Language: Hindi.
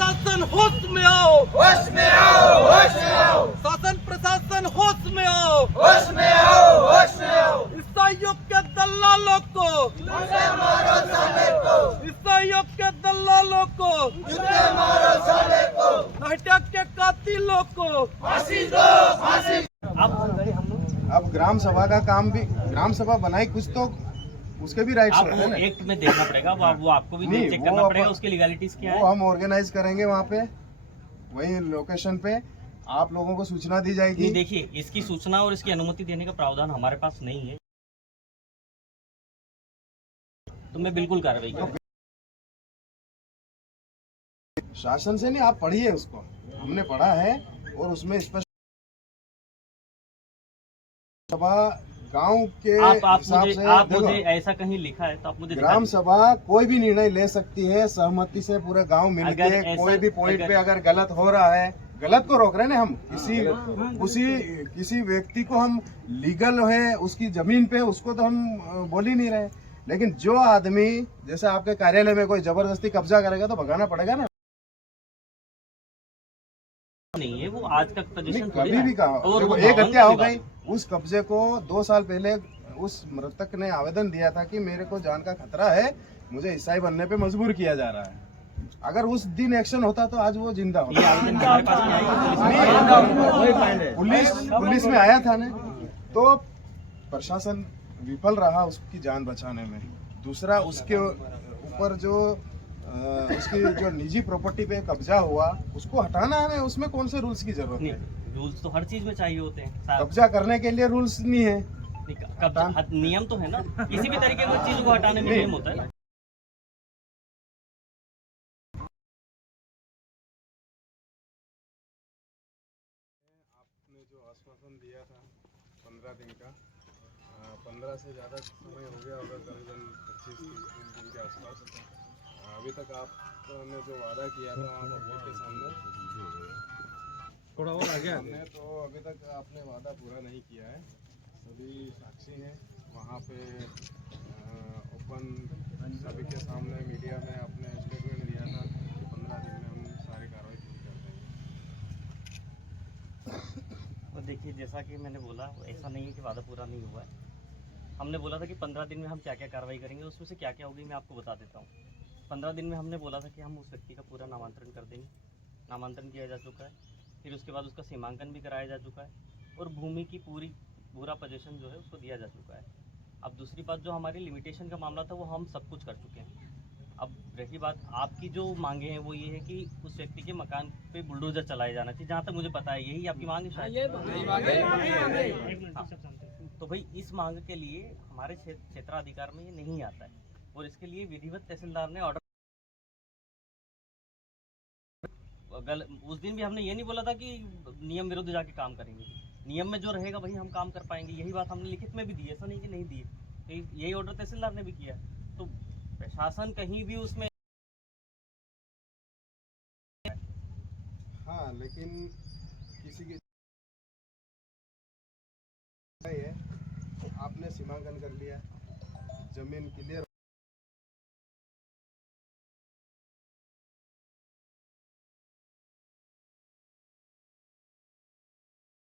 प्रशासन होश में आओ, होश में आओ, होश में आओ, शासन प्रशासन होश में आओ, होश में आओ, होश में आओ। ईसाइयों के दलालों को, जूते मारो साले को, ईसाइयों के दलालों को, जूते मारो साले को, नाटक के कातिलों को फांसी दो, फांसी। अब ग्राम सभा का काम भी, ग्राम सभा बनाई कुछ तो उसके भी राइट्स होते हैं ना। एक्ट में देखना पड़ेगा, वो आपको भी नहीं, चेक वो करना पड़ेगा अपन- उसकी लीगलिटीज क्या वो है। हम ऑर्गेनाइज करेंगे वहाँ पे, वही लोकेशन पे आप लोगों को सूचना दी जाएगी। नहीं, देखिए इसकी सूचना और इसकी अनुमति देने का प्रावधान हमारे पास नहीं है, तो मैं बिल्कुल कार्रवाई करूँ। शासन से नहीं, आप पढ़िए उसको, हमने पढ़ा है और उसमें स्पष्ट सभा गांव के हिसाब से आप देखो, मुझे ऐसा कहीं लिखा है तो आप मुझे ग्राम दिखा सभा कोई भी निर्णय ले सकती है सहमति से, पूरे गांव अगर मिलके। ऐसा- कोई भी पॉइंट पे अगर गलत हो रहा है, गलत को रोक रहे हैं ना हम, किसी व्यक्ति को हम लीगल है उसकी जमीन पे, उसको तो हम बोल ही नहीं रहे। लेकिन जो आदमी जैसे आपके कार्यालय में कोई जबरदस्ती कब्जा करेगा तो भगाना पड़ेगा ना। नहीं है, वो आज का पोजीशन कभी भी कहा, और देखो, वो एक माहौल हत्या हो की गई, उस कब्जे को 2 साल पहले उस मृतक ने आवेदन दिया था कि मेरे को जान का खतरा है, मुझे ईसाई बनने पे मजबूर किया जा रहा है। अगर उस दिन एक्शन होता तो आज वो जिंदा ये होता। आवेदन हमारे पास नहीं आएगी, पुलिस में आया था ना, तो प्रशासन विफल रहा उसकी जान बचाने में। दूसरा, उसके ऊपर जो उसकी जो निजी प्रॉपर्टी पे कब्जा हुआ, उसको हटाना है, उसमें कौन से रूल्स की जरूरत है? नहीं, रूल्स तो हर चीज में चाहिए होते हैं साहब। कब्जा करने के लिए रूल्स नहीं है। नियम तो है ना, किसी भी तरीके की चीज को हटाने में नियम होता है ना। आपने जो आश्वासन दिया था 15 दिन का, 15 से ज़्यादा समय हो गया होगा, करीबन 25-30 दिन के आसपास। अभी तक आपने जो वादा किया था पब्लिक के सामने, थोड़ा और आ गया हमने, तो अभी तक आपने वादा पूरा नहीं किया है। सभी साक्षी हैं वहाँ पे, ओपन सभी के सामने मीडिया में आपने स्टेटमेंट दिया था कि 15 दिन में हम सारी कार्रवाई पूरी कर देंगे। तो देखिए, जैसा कि मैंने बोला, ऐसा नहीं है कि वादा पूरा नहीं हुआ है। हमने बोला था कि 15 दिन में हम क्या क्या कार्रवाई करेंगे, उसमें से क्या क्या होगी मैं आपको बता देता हूँ। 15 दिन में हमने बोला था कि हम उस व्यक्ति का पूरा नामांतरण कर देंगे, नामांतरण किया जा चुका है। फिर उसके बाद उसका सीमांकन भी कराया जा चुका है और भूमि की पूरा पोजीशन जो है उसको दिया जा चुका है। अब दूसरी बात, जो हमारी लिमिटेशन का मामला था वो हम सब कुछ कर चुके हैं। अब रही बात आपकी जो मांगे हैं, वो ये है कि उस व्यक्ति के मकान पे बुलडोजर चलाया जाना चाहिए। जहाँ तक मुझे पता है यही आपकी मांग है शायद। तो भाई, इस मांग के लिए हमारे क्षेत्राधिकार में ये नहीं आता है और इसके लिए विधिवत तहसीलदार ने ऑर्डर। उस दिन भी हमने ये नहीं बोला था कि नियम विरुद्ध जाके काम करेंगे। नियम में जो रहेगा वही हम काम कर पाएंगे, यही बात हमने लिखित में भी दी है, ऐसा नहीं कि नहीं दी है। तो यही ऑर्डर तहसीलदार ने भी किया है। तो प्रशासन कहीं भी उसमें, हाँ, लेकिन किसी की है, आपने सीमांकन कर लिया, जमीन क्लियर